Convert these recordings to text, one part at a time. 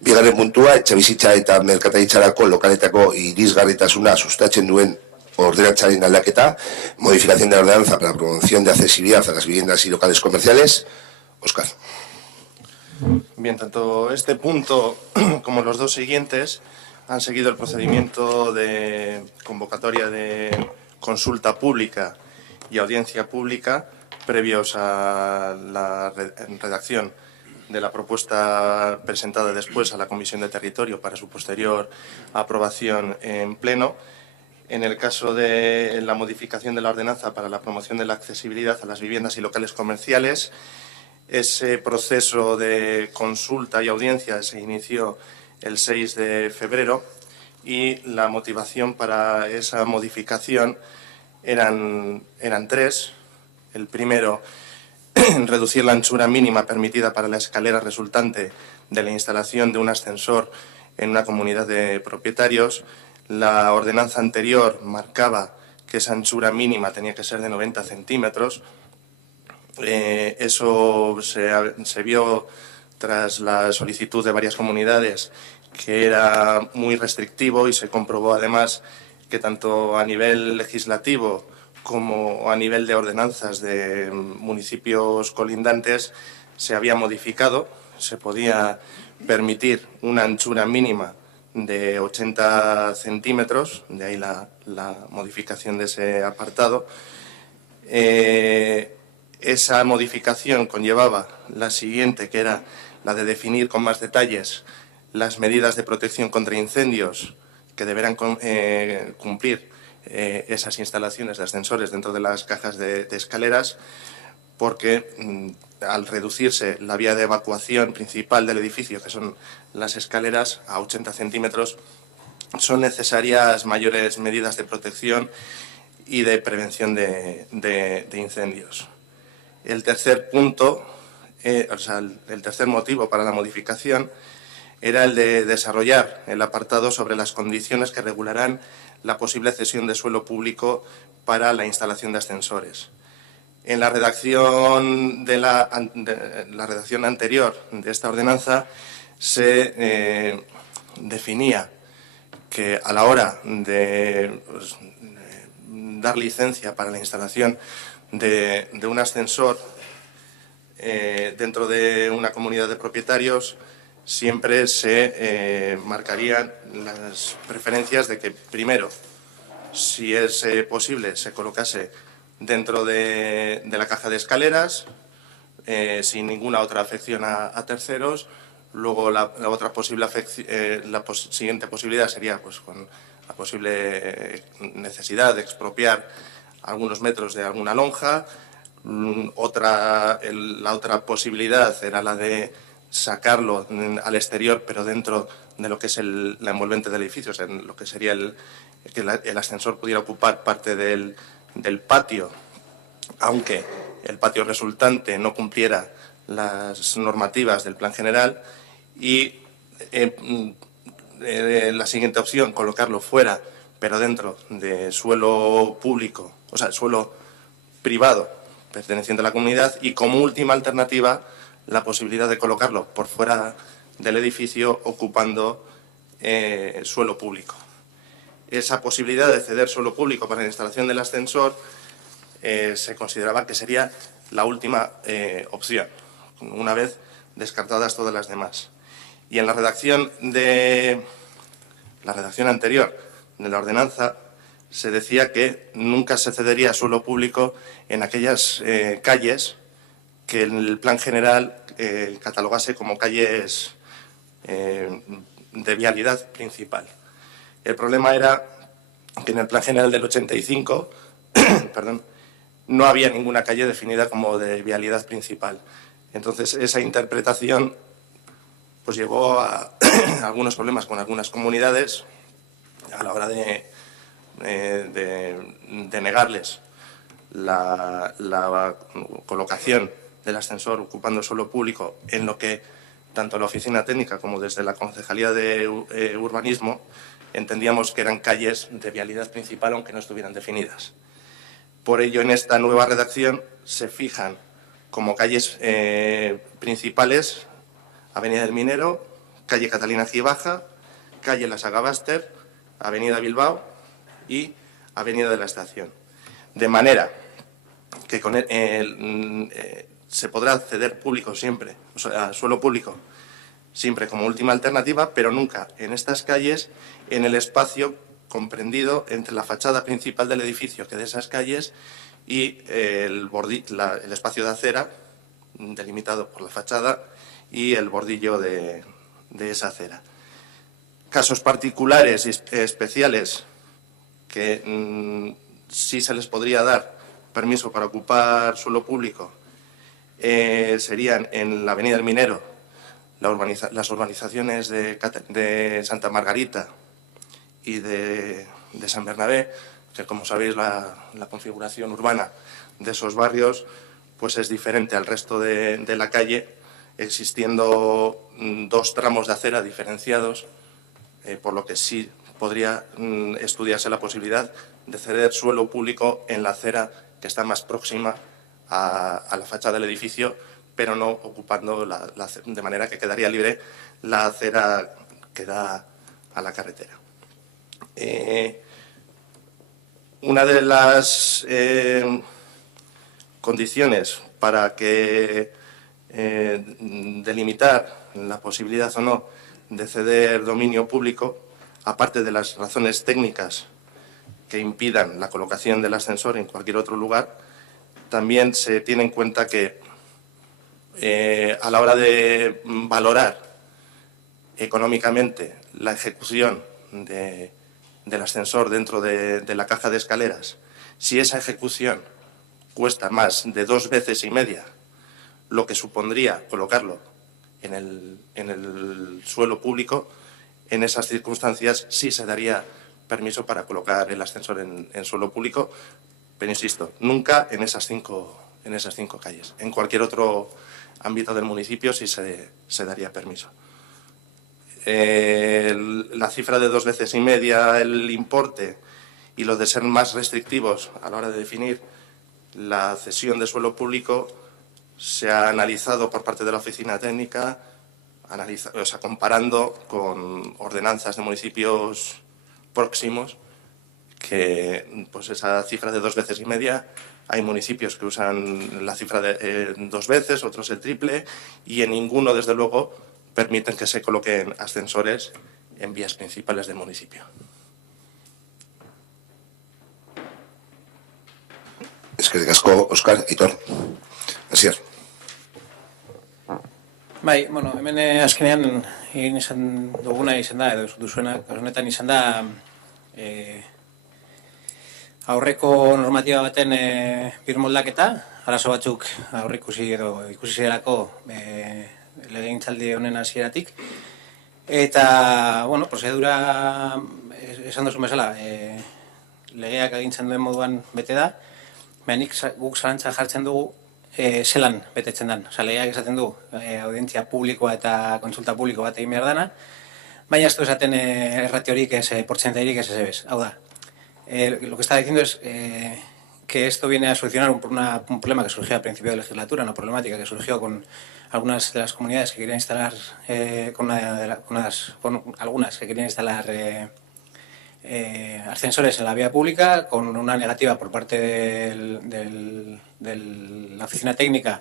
Bigarren puntua, etxebizitza eta merkataritzarako lokaletako irisgarritasuna sustatzen duen ordenantzaren aldaketa, modificación de la ordenanza para la promoción de accesibilidad a las viviendas y locales comerciales. Óscar. Bien, tanto este punto como los dos siguientes han seguido el procedimiento de convocatoria de consulta pública y audiencia pública previos a la redacción de la propuesta presentada después a la Comisión de Territorio para su posterior aprobación en pleno. En el caso de la modificación de la ordenanza para la promoción de la accesibilidad a las viviendas y locales comerciales, ese proceso de consulta y audiencia se inició el 6 de febrero y la motivación para esa modificación eran tres. El primero, reducir la anchura mínima permitida para la escalera resultante de la instalación de un ascensor en una comunidad de propietarios. La ordenanza anterior marcaba que esa anchura mínima tenía que ser de 90 centímetros. Eso se vio tras la solicitud de varias comunidades que era muy restrictivo y se comprobó además que tanto a nivel legislativo como a nivel de ordenanzas de municipios colindantes se había modificado. Se podía permitir una anchura mínima de 80 centímetros, de ahí la modificación de ese apartado. Esa modificación conllevaba la siguiente, que era la de definir con más detalles las medidas de protección contra incendios que deberán cumplir esas instalaciones de ascensores dentro de las cajas de escaleras, porque al reducirse la vía de evacuación principal del edificio, que son las escaleras, a 80 centímetros, son necesarias mayores medidas de protección y de prevención de incendios. El tercer punto, el tercer motivo para la modificación era el de desarrollar el apartado sobre las condiciones que regularán la posible cesión de suelo público para la instalación de ascensores. En la redacción la redacción anterior de esta ordenanza se definía que a la hora de dar licencia para la instalación de un ascensor dentro de una comunidad de propietarios siempre se marcarían las preferencias de que, primero, si es posible, se colocase dentro de la caja de escaleras, sin ninguna otra afección a terceros. Luego la otra posible siguiente posibilidad sería pues con la posible necesidad de expropiar algunos metros de alguna lonja. La otra posibilidad era la de sacarlo al exterior, pero dentro de lo que es la envolvente del edificio, o sea, en lo que sería que el ascensor pudiera ocupar parte del patio, aunque el patio resultante no cumpliera las normativas del plan general. Y la siguiente opción, colocarlo fuera, pero dentro de suelo público, o sea, suelo privado perteneciente a la comunidad, y como última alternativa la posibilidad de colocarlo por fuera del edificio ocupando suelo público. Esa posibilidad de ceder suelo público para la instalación del ascensor se consideraba que sería la última opción, una vez descartadas todas las demás. Y en la redacción anterior de la ordenanza se decía que nunca se cedería suelo público en aquellas calles que el plan general catalogase como calles de vialidad principal. El problema era que en el plan general del 85 perdón, no había ninguna calle definida como de vialidad principal. Entonces, esa interpretación pues llevó a algunos problemas con algunas comunidades a la hora de negarles la colocación del ascensor ocupando suelo público, en lo que tanto la oficina técnica como desde la Concejalía de Urbanismo entendíamos que eran calles de vialidad principal, aunque no estuvieran definidas. Por ello, en esta nueva redacción se fijan como calles principales Avenida del Minero, calle Catalina Gibaja, calle La Sagabaster, avenida Bilbao y avenida de la Estación. De manera que con se podrá acceder público siempre, o sea, suelo público, siempre como última alternativa, pero nunca en estas calles, en el espacio comprendido entre la fachada principal del edificio, que de esas calles, y el espacio de acera, delimitado por la fachada, y el bordillo de esa acera. Casos particulares y especiales que sí se les podría dar permiso para ocupar suelo público serían en la avenida del Minero, las urbanizaciones de Santa Margarita y de San Bernabé, que como sabéis la configuración urbana de esos barrios pues es diferente al resto de la calle, existiendo dos tramos de acera diferenciados, por lo que sí podría estudiarse la posibilidad de ceder suelo público en la acera que está más próxima a la fachada del edificio, pero no ocupando de manera que quedaría libre la acera que da a la carretera. Una de las condiciones para que delimitar la posibilidad o no de ceder dominio público, aparte de las razones técnicas que impidan la colocación del ascensor en cualquier otro lugar, también se tiene en cuenta que a la hora de valorar económicamente la ejecución del ascensor dentro de la caja de escaleras, si esa ejecución cuesta más de 2,5 veces lo que supondría colocarlo en el suelo público, en esas circunstancias sí se daría permiso para colocar el ascensor en suelo público, pero insisto, nunca en esas cinco calles. En cualquier otro ámbito del municipio sí se daría permiso. La cifra de 2,5 veces el importe y lo de ser más restrictivos a la hora de definir la cesión de suelo público se ha analizado por parte de la oficina técnica, comparando con ordenanzas de municipios próximos, que pues esa cifra de 2,5 veces, hay municipios que usan la cifra de 2 veces, otros el triple, y en ninguno, desde luego, permiten que se coloquen ascensores en vías principales del municipio. Eskerrik asko, Óscar, Aitor. Asier. Bai, bueno, hemen azkenean egin izan duguna izan da, edo duzuena, honetan izan da aurreko normatiba baten birmoldaketa, arazo batzuk aurrikusi edo ikusi zirelako legegintzaldi honen hasieratik. Eta, bueno, prozedura esan duzun bezala, legeak agintzen duen moduan bete da, baina guk zalantza jartzen dugu zelan betetzen den. Osa, legeak esaten du audientzia publikoa eta kontsulta publiko bat egin behar dana, baina ez du esaten erratiorik, portzentairik, ez ez. Hau da, lo que está diciendo es que esto viene a solucionar un problema que surgió a principio de legislatura, una problemática que surgió con algunas de las comunidades que querían instalar, con algunas que querían instalar ascensores en la vía pública, con una negativa por parte de la oficina técnica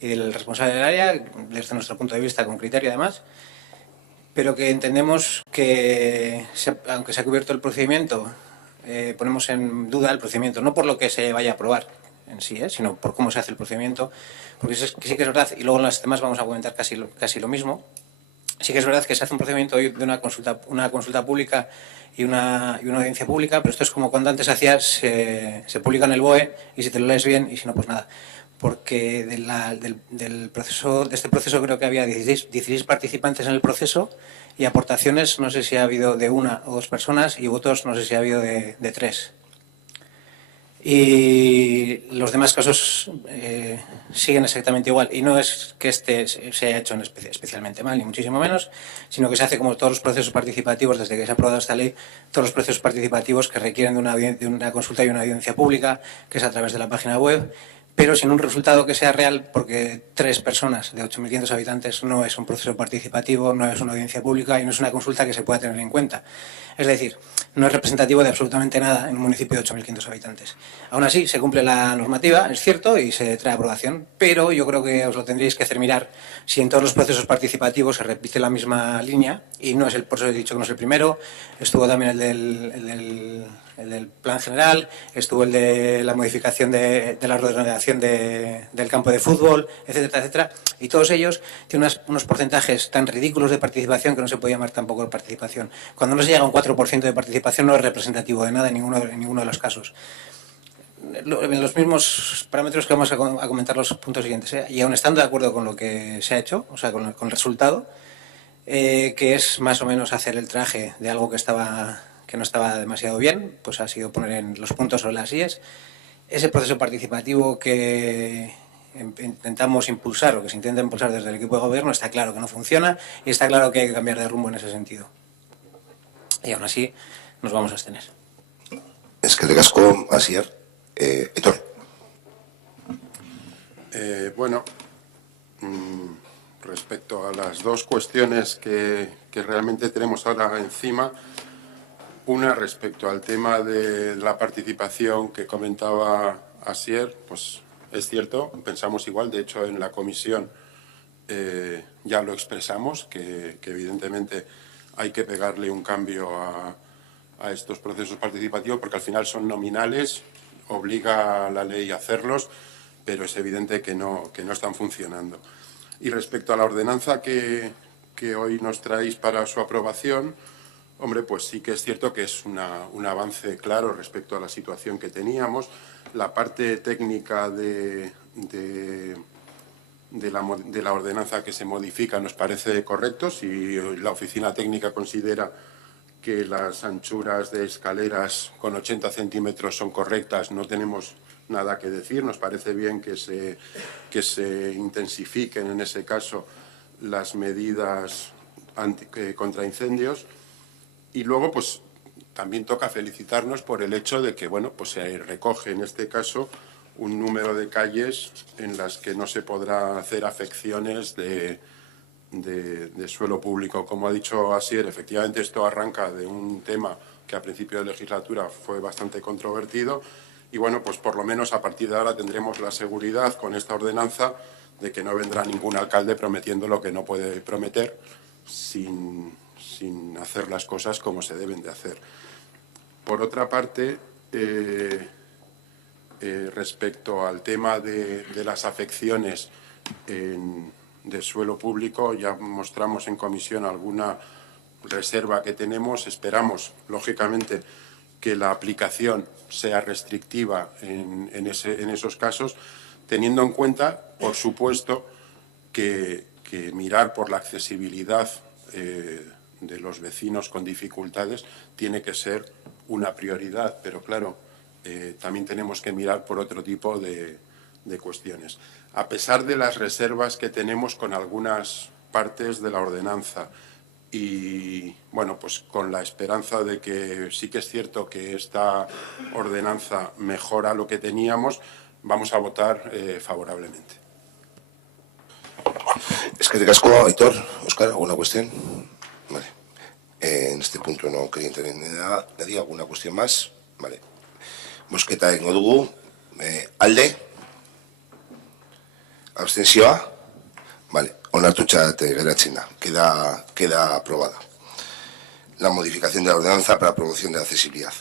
y del responsable del área, desde nuestro punto de vista con criterio además, pero que entendemos que, aunque se ha cubierto el procedimiento, ponemos en duda el procedimiento, no por lo que se vaya a aprobar en sí, sino por cómo se hace el procedimiento, porque sí que es verdad, y luego en los demás vamos a comentar casi lo mismo. Sí que es verdad que se hace un procedimiento de una consulta pública y una audiencia pública, pero esto es como cuando antes hacías, se publica en el BOE y si te lo lees bien y si no, pues nada. Porque de este proceso creo que había 16 participantes en el proceso y aportaciones, no sé si ha habido de 1 o 2 personas y votos no sé si ha habido de 3. Y los demás casos siguen exactamente igual. Y no es que este se haya hecho especialmente mal, ni muchísimo menos, sino que se hace como todos los procesos participativos, desde que se ha aprobado esta ley, todos los procesos participativos que requieren de una consulta y una audiencia pública, que es a través de la página web, pero sin un resultado que sea real, porque 3 personas de 8.500 habitantes no es un proceso participativo, no es una audiencia pública y no es una consulta que se pueda tener en cuenta. Es decir, no es representativo de absolutamente nada en un municipio de 8.500 habitantes. Aún así, se cumple la normativa, es cierto, y se trae a aprobación, pero yo creo que os lo tendréis que hacer mirar si en todos los procesos participativos se repite la misma línea, y no es por eso he dicho que no es el primero, estuvo también el del plan general, estuvo el de la modificación de la ordenación del campo de fútbol, etcétera, etcétera, y todos ellos tienen unos porcentajes tan ridículos de participación que no se puede llamar tampoco de participación. Cuando no se llega a un 4% de participación no es representativo de nada en ninguno de los casos. En los mismos parámetros que vamos a comentar los puntos siguientes, y aún estando de acuerdo con lo que se ha hecho, o sea, con el resultado, que es más o menos hacer el traje de algo que no estaba demasiado bien, pues ha sido poner en los puntos sobre las IES. Ese proceso participativo que intentamos impulsar, o que se intenta impulsar desde el equipo de gobierno, está claro que no funciona y está claro que hay que cambiar de rumbo en ese sentido. Y aún así nos vamos a abstener. Eskerrik asko, Asier. Aitor. Bueno, respecto a las dos cuestiones que realmente tenemos ahora encima, una respecto al tema de la participación que comentaba Asier, pues es cierto, pensamos igual, de hecho en la comisión ya lo expresamos, que evidentemente hay que pegarle un cambio a estos procesos participativos porque al final son nominales, obliga a la ley a hacerlos, pero es evidente que no están funcionando. Y respecto a la ordenanza que hoy nos traéis para su aprobación, hombre, pues sí que es cierto que es un avance claro respecto a la situación que teníamos. La parte técnica de la ordenanza que se modifica nos parece correcto. Si la oficina técnica considera que las anchuras de escaleras con 80 centímetros son correctas, no tenemos nada que decir. Nos parece bien que se intensifiquen en ese caso las medidas contra incendios. Y luego, pues, también toca felicitarnos por el hecho de que, bueno, pues se recoge en este caso un número de calles en las que no se podrá hacer afecciones de suelo público. Como ha dicho Asier, efectivamente esto arranca de un tema que a principio de legislatura fue bastante controvertido y, bueno, pues por lo menos a partir de ahora tendremos la seguridad con esta ordenanza de que no vendrá ningún alcalde prometiendo lo que no puede prometer sin hacer las cosas como se deben de hacer. Por otra parte, respecto al tema de las afecciones de suelo público, ya mostramos en comisión alguna reserva que tenemos. Esperamos, lógicamente, que la aplicación sea restrictiva en esos casos, teniendo en cuenta, por supuesto, que mirar por la accesibilidad de los vecinos con dificultades tiene que ser una prioridad, pero claro, también tenemos que mirar por otro tipo de cuestiones. A pesar de las reservas que tenemos con algunas partes de la ordenanza y, bueno, pues con la esperanza de que sí que es cierto que esta ordenanza mejora lo que teníamos, vamos a votar favorablemente. Eskerrik asko, Aitor. Óscar, ¿alguna cuestión? Vale. En este punto no quería intervenir nadie. ¿Alguna cuestión más? Vale. Bozketa egingo dugu. Alde? Abstentzioa? Vale. Onartutzat geratzen da. Queda aprobada. La modificación de la ordenanza para la promoción de la accesibilidad.